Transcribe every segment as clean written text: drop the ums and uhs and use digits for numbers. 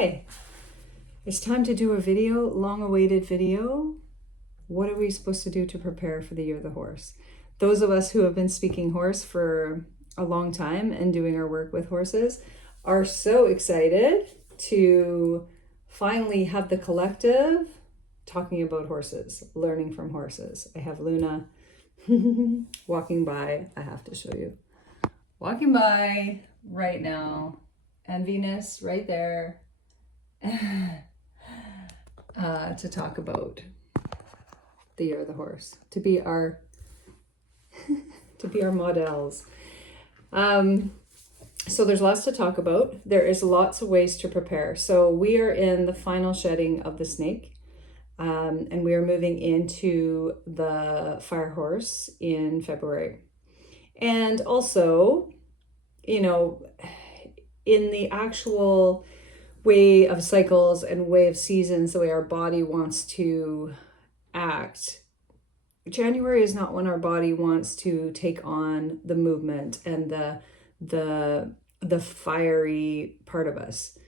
Hi, it's time to do a video, long-awaited video. What are we supposed to do to prepare for the year of the horse? Those of us who have been speaking horse for a long time and doing our work with horses are so excited to finally have the collective talking about horses, learning from horses. I have Luna walking by. I have to show you. Walking by right now, and Venus right there. To talk about the year of the horse, to be our models. So there's lots to talk about. There is lots of ways to prepare. So we are in the final shedding of the snake, and we are moving into the fire horse in February. And also, in the actual way of cycles and way of seasons, the way our body wants to act, January is not when our body wants to take on the movement and the fiery part of us.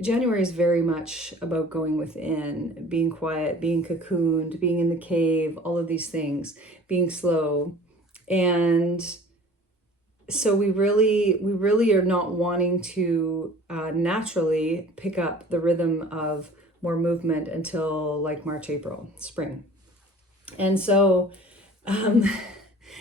January is very much about going within, being quiet, being cocooned, being in the cave, all of these things, being slow. And so we really are not wanting to naturally pick up the rhythm of more movement until like March, April, spring. And so in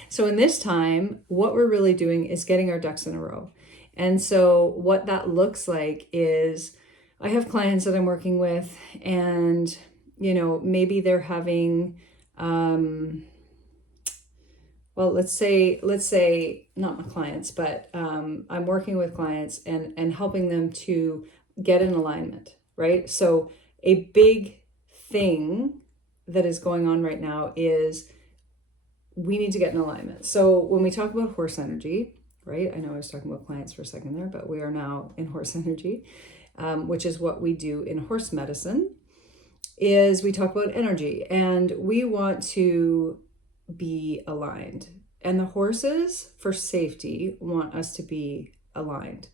this time, what we're really doing is getting our ducks in a row. And so what that looks like is, I have clients that I'm working with, and maybe they're having well, let's say not my clients, but I'm working with clients and helping them to get in alignment, right? So a big thing that is going on right now is we need to get in alignment. So when we talk about horse energy, right? I know I was talking about clients for a second there, but we are now in horse energy, which is what we do in horse medicine, is we talk about energy, and we want to be aligned. And the horses, for safety, want us to be aligned.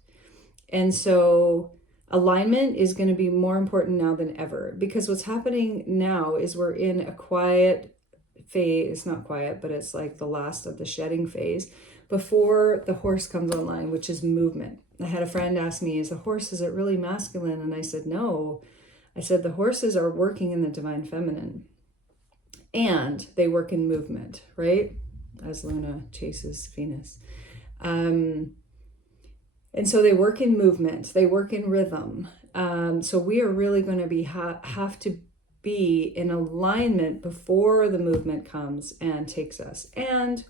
And so alignment is going to be more important now than ever, because what's happening now is we're in a quiet phase. It's not quiet, but it's like the last of the shedding phase before the horse comes online, which is movement. I had a friend ask me, is it really masculine? And I said, no. I said, the horses are working in the divine feminine, and they work in movement, right? As Luna chases Venus. And so they work in movement, they work in rhythm. So we are really going to have to be in alignment before the movement comes and takes us. And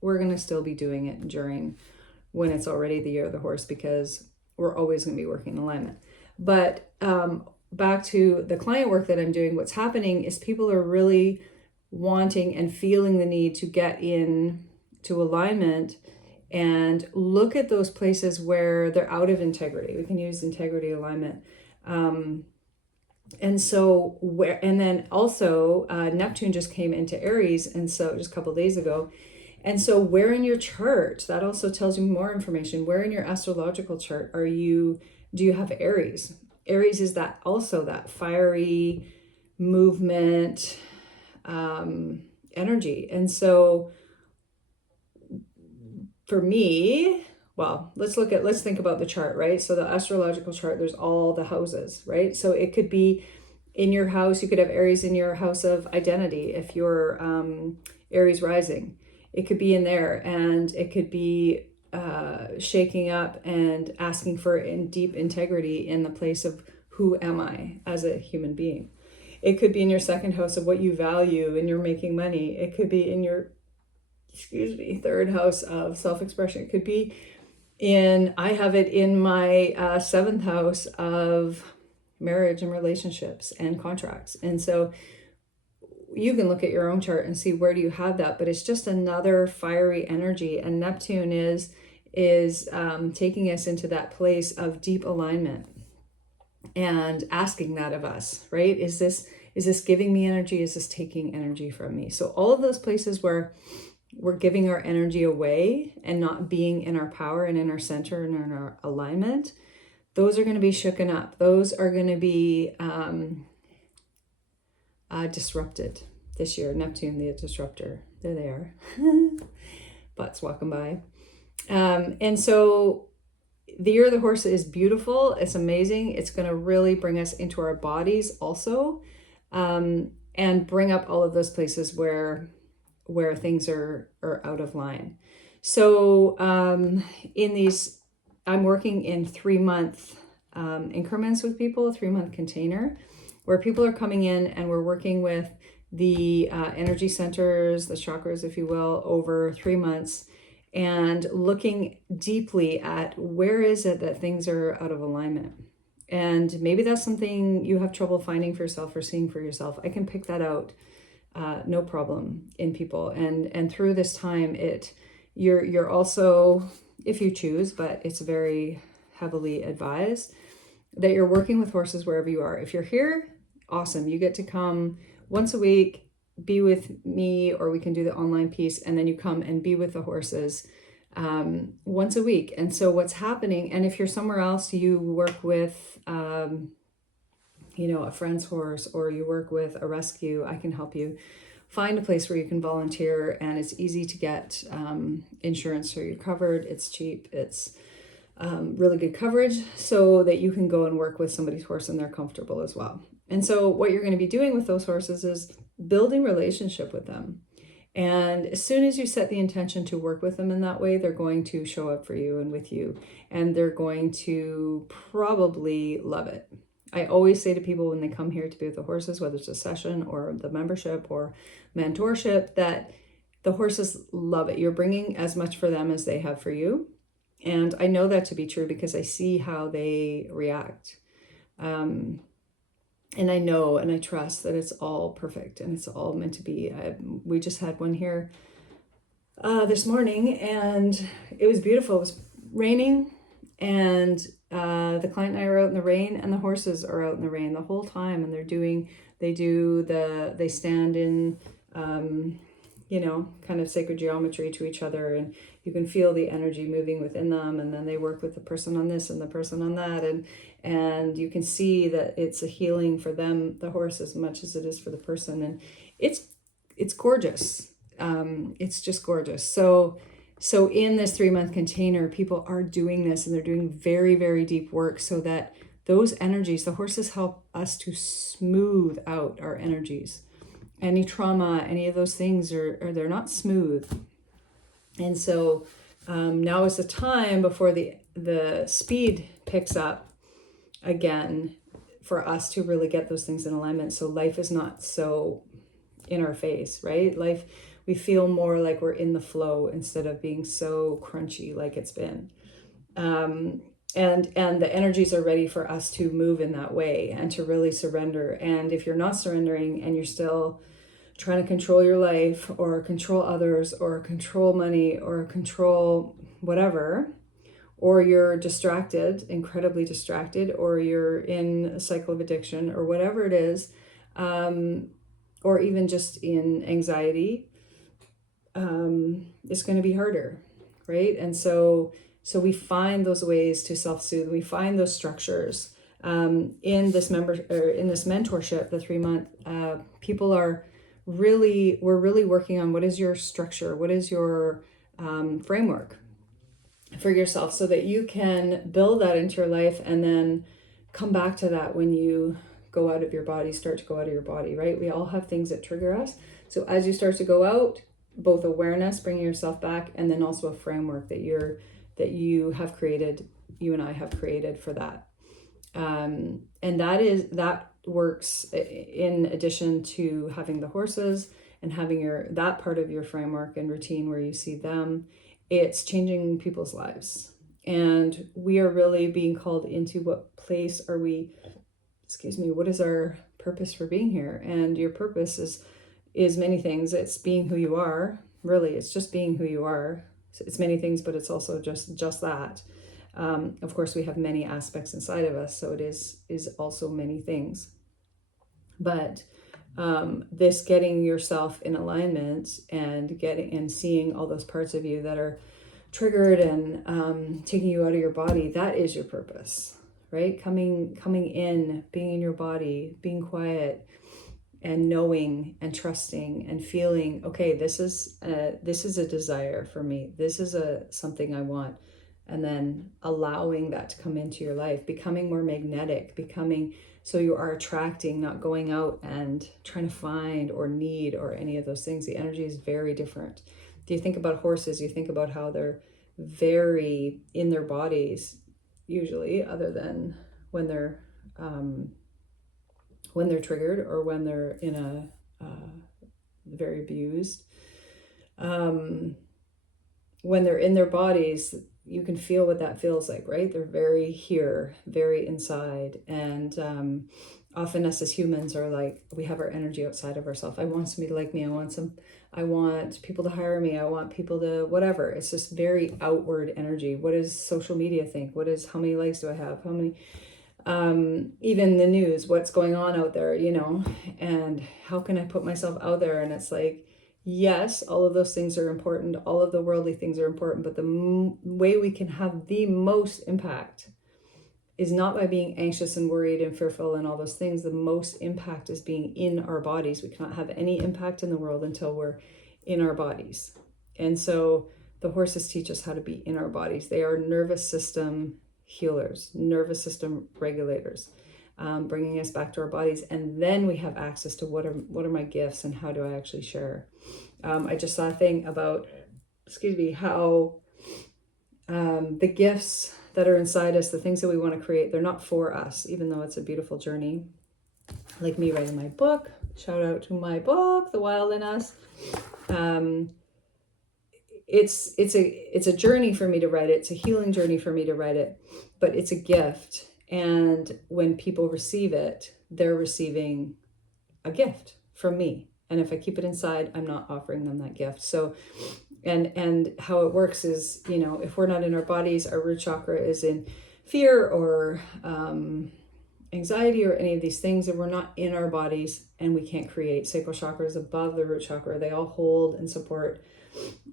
we're going to still be doing it during when it's already the year of the horse, because we're always going to be working in alignment. But back to the client work that I'm doing, what's happening is people are really wanting and feeling the need to get in to alignment and look at those places where they're out of integrity. We can use integrity alignment. And then also Neptune just came into Aries, and so just a couple of days ago. And so where in your chart, that also tells you more information. Where in your astrological chart do you have Aries? Aries is that fiery movement energy. And so for me, well, let's think about the chart, right? So the astrological chart, there's all the houses, right? So it could be in your house, you could have Aries in your house of identity. If you're Aries rising, it could be in there, and it could be shaking up and asking for deep integrity in the place of who am I as a human being. It could be in your second house of what you value and you're making money. It could be in your, third house of self-expression. It could be I have it in my seventh house of marriage and relationships and contracts. And so you can look at your own chart and see where do you have that, but it's just another fiery energy. And Neptune is taking us into that place of deep alignment and asking that of us, right? Is this giving me energy? Is this taking energy from me? So all of those places where we're giving our energy away and not being in our power and in our center and in our alignment, those are going to be shooken up. Those are going to be disrupted this year. Neptune, the disruptor. There they are. Butts walking by. And so the year of the horse is beautiful. It's amazing. It's going to really bring us into our bodies also, and bring up all of those places where things are out of line. So in these, I'm working in 3-month increments with people, a 3-month container, where people are coming in and we're working with the energy centers, the chakras, if you will, over 3 months, and looking deeply at where is it that things are out of alignment. And maybe that's something you have trouble finding for yourself or seeing for yourself. I can pick that out, no problem, in people. And through this time, you're also, if you choose, but it's very heavily advised, that you're working with horses wherever you are. If you're here, awesome. You get to come once a week, be with me, or we can do the online piece, and then you come and be with the horses once a week. And so what's happening, and if you're somewhere else, you work with a friend's horse, or you work with a rescue, I can help you find a place where you can volunteer, and it's easy to get insurance, so you're covered. It's cheap. It's really good coverage, so that you can go and work with somebody's horse and they're comfortable as well. And so what you're going to be doing with those horses is building relationship with them. And as soon as you set the intention to work with them in that way, they're going to show up for you and with you, and they're going to probably love it. I always say to people when they come here to be with the horses, whether it's a session or the membership or mentorship, that the horses love it. You're bringing as much for them as they have for you. And I know that to be true because I see how they react. And I know and I trust that it's all perfect and it's all meant to be. We just had one here this morning, and it was beautiful. It was raining, and the client and I are out in the rain, and the horses are out in the rain the whole time, and they stand in kind of sacred geometry to each other, and you can feel the energy moving within them, and then they work with the person on this and the person on that, and you can see that it's a healing for them, the horse, as much as it is for the person, and it's gorgeous. It's just gorgeous. So in this 3-month container, people are doing this, and they're doing very, very deep work, so that those energies, the horses help us to smooth out our energies. Any trauma, any of those things they're not smooth. And so now is the time before the speed picks up again for us to really get those things in alignment. So life is not so in our face, right? Life, we feel more like we're in the flow instead of being so crunchy like it's been. And the energies are ready for us to move in that way and to really surrender. And if you're not surrendering and you're still trying to control your life or control others or control money or control whatever, or you're distracted, incredibly distracted, or you're in a cycle of addiction or whatever it is, or even just in anxiety, it's going to be harder, right? And so we find those ways to self-soothe. We find those structures in this mentorship, the 3-month. We're really working on what is your structure, what is your framework for yourself, so that you can build that into your life and then come back to that when you go out of your body, start to go out of your body, right? We all have things that trigger us. So as you start to go out, both awareness, bringing yourself back, and then also a framework that you have created, you and I have created for that. And that works in addition to having the horses and having that part of your framework and routine where you see them. It's changing people's lives. And we are really being called into what place are we, what is our purpose for being here? And your purpose is many things. It's being who you are. Really, it's just being who you are. It's many things, but it's also just that. Of course, we have many aspects inside of us, so it is also many things. But this getting yourself in alignment and seeing all those parts of you that are triggered and taking you out of your body, that is your purpose, right? Coming in, being in your body, being quiet, and knowing and trusting and feeling, okay, this is a desire for me. This is something I want. And then allowing that to come into your life, becoming more magnetic, becoming so you are attracting, not going out and trying to find or need or any of those things. The energy is very different. Do you think about horses? You think about how they're very in their bodies, usually, other than when they're triggered or when they're in a very abused. When they're in their bodies, you can feel what that feels like, right? They're very here, very inside. And often us as humans are like, we have our energy outside of ourselves. I want somebody to like me. I want people to hire me. I want people to whatever. It's just very outward energy. What does social media think? How many likes do I have? How many, even the news, what's going on out there, and how can I put myself out there? And it's like, yes, all of those things are important. All of the worldly things are important, but the way we can have the most impact is not by being anxious and worried and fearful and all those things. The most impact is being in our bodies. We cannot have any impact in the world until we're in our bodies. And so the horses teach us how to be in our bodies. They are nervous system healers, nervous system regulators, bringing us back to our bodies. And then we have access to what are my gifts and how do I actually share. I just saw a thing about, how the gifts that are inside us, the things that we want to create, they're not for us, even though it's a beautiful journey. Like me writing my book, shout out to my book, The Wild in Us. It's a journey for me to write it. It's a healing journey for me to write it, but it's a gift. And when people receive it, they're receiving a gift from me. And if I keep it inside, I'm not offering them that gift. So, and how it works is, if we're not in our bodies, our root chakra is in fear or anxiety or any of these things, and we're not in our bodies and we can't create. Sacral chakra is above the root chakra. They all hold and support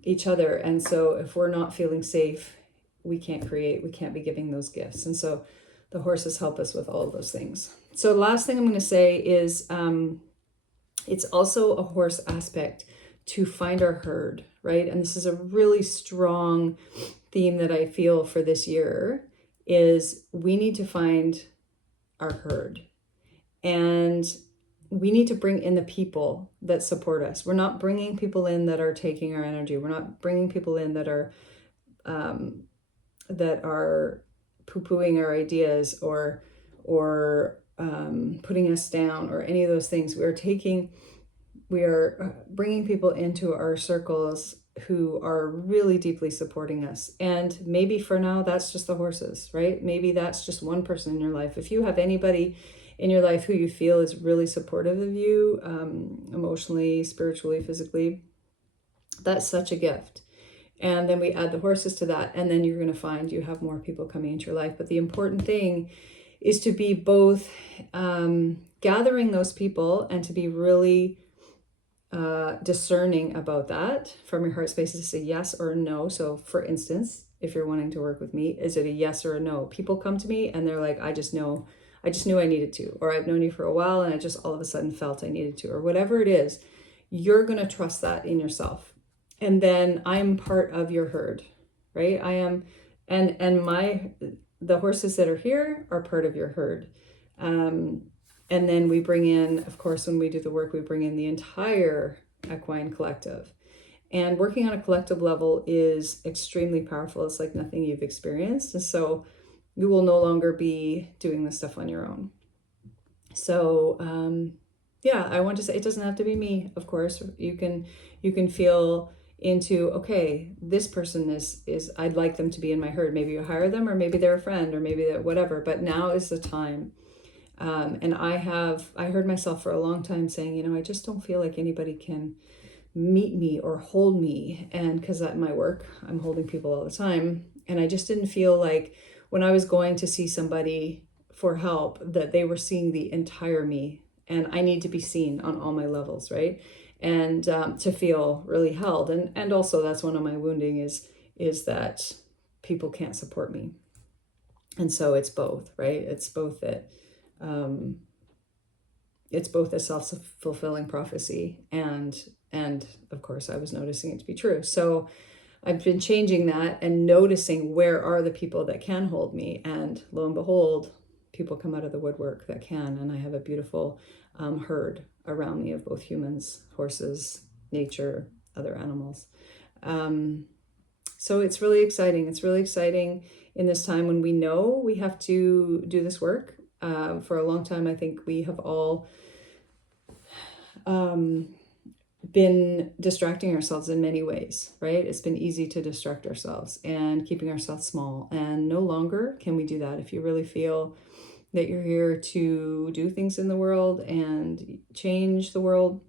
each other. And so if we're not feeling safe, we can't create, we can't be giving those gifts. And so the horses help us with all of those things. So the last thing I'm going to say is it's also a horse aspect to find our herd, right? And this is a really strong theme that I feel for this year is we need to find our herd. And we need to bring in the people that support us. We're not bringing people in that are taking our energy. We're not bringing people in that are poo-pooing our ideas or putting us down or any of those things. We are bringing people into our circles who are really deeply supporting us. And maybe for now, that's just the horses, right? Maybe that's just one person in your life. If you have anybody in your life who you feel is really supportive of you, emotionally, spiritually, physically, that's such a gift. And then we add the horses to that, and then you're going to find you have more people coming into your life. But the important thing is to be both gathering those people and to be really discerning about that from your heart space to say yes or no. So for instance, if you're wanting to work with me, is it a yes or a no? People come to me and they're like, I just knew I needed to, or I've known you for a while and I just all of a sudden felt I needed to, or whatever it is. You're going to trust that in yourself. And then I'm part of your herd, right? I am, and the horses that are here are part of your herd. And then we bring in, of course, when we do the work, we bring in the entire equine collective. And working on a collective level is extremely powerful. It's like nothing you've experienced. And so you will no longer be doing this stuff on your own. So, I want to say it doesn't have to be me, of course. You can feel into, okay, this person is I'd like them to be in my herd. Maybe you hire them, or maybe they're a friend, or maybe they're whatever. But now is the time. And I heard myself for a long time saying, I just don't feel like anybody can meet me or hold me. And because at my work, I'm holding people all the time. And I just didn't feel like when I was going to see somebody for help, that they were seeing the entire me. And I need to be seen on all my levels, right? And to feel really held. And also that's one of my wounding is that people can't support me. And so it's both, right? It's both that it's both a self-fulfilling prophecy, and of course I was noticing it to be true. So I've been changing that and noticing where are the people that can hold me, and lo and behold, people come out of the woodwork that can. And I have a beautiful herd around me of both humans, horses, nature, other animals. So it's really exciting. It's really exciting in this time when we know we have to do this work. For a long time, I think we have all been distracting ourselves in many ways, right? It's been easy to distract ourselves and keeping ourselves small. And no longer can we do that. If you really feel that you're here to do things in the world and change the world,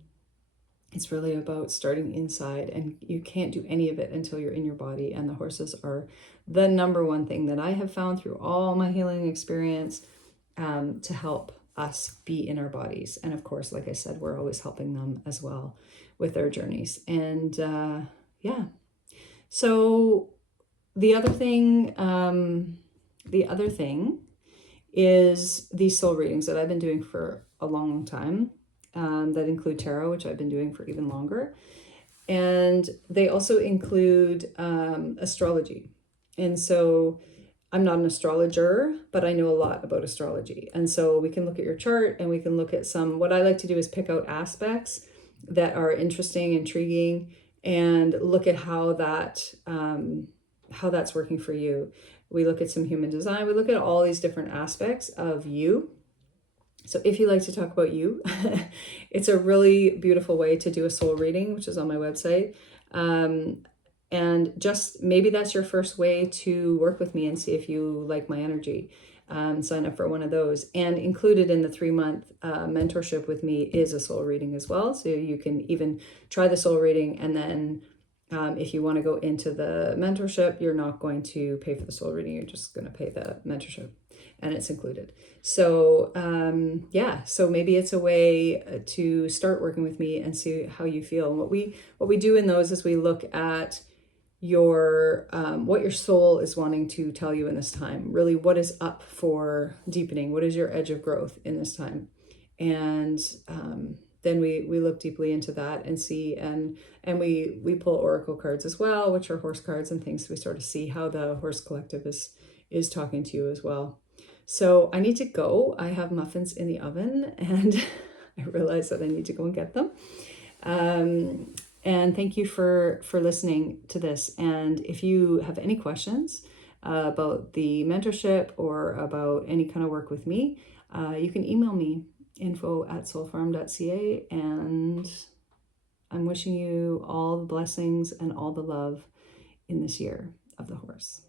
it's really about starting inside, and you can't do any of it until you're in your body. And the horses are the number one thing that I have found through all my healing experience, to help us be in our bodies. And of course, like I said, we're always helping them as well with their journeys. And yeah, so the other thing is these soul readings that I've been doing for a long, long time, that include tarot, which I've been doing for even longer. And they also include astrology. And so I'm not an astrologer, but I know a lot about astrology. And so we can look at your chart, and we can look at what I like to do is pick out aspects that are interesting, intriguing, and look at how that's working for you. We look at some human design. We look at all these different aspects of you. So if you like to talk about you, it's a really beautiful way to do a soul reading, which is on my website. And just maybe that's your first way to work with me and see if you like my energy. Sign up for one of those. And included in the 3-month mentorship with me is a soul reading as well. So you can even try the soul reading, and then if you want to go into the mentorship, you're not going to pay for the soul reading. You're just going to pay the mentorship, and it's included. So yeah, so maybe it's a way to start working with me and see how you feel. And what we do in those is we look at your what your soul is wanting to tell you in this time. Really, what is up for deepening? What is your edge of growth in this time? And then we look deeply into that and see, and we pull oracle cards as well, which are horse cards and things. So we sort of see how the horse collective is talking to you as well. So I need to go. I have muffins in the oven, and I realize that I need to go and get them. And thank you for listening to this. And if you have any questions about the mentorship or about any kind of work with me, you can email me, info@soulfarm.ca. And I'm wishing you all the blessings and all the love in this year of the horse.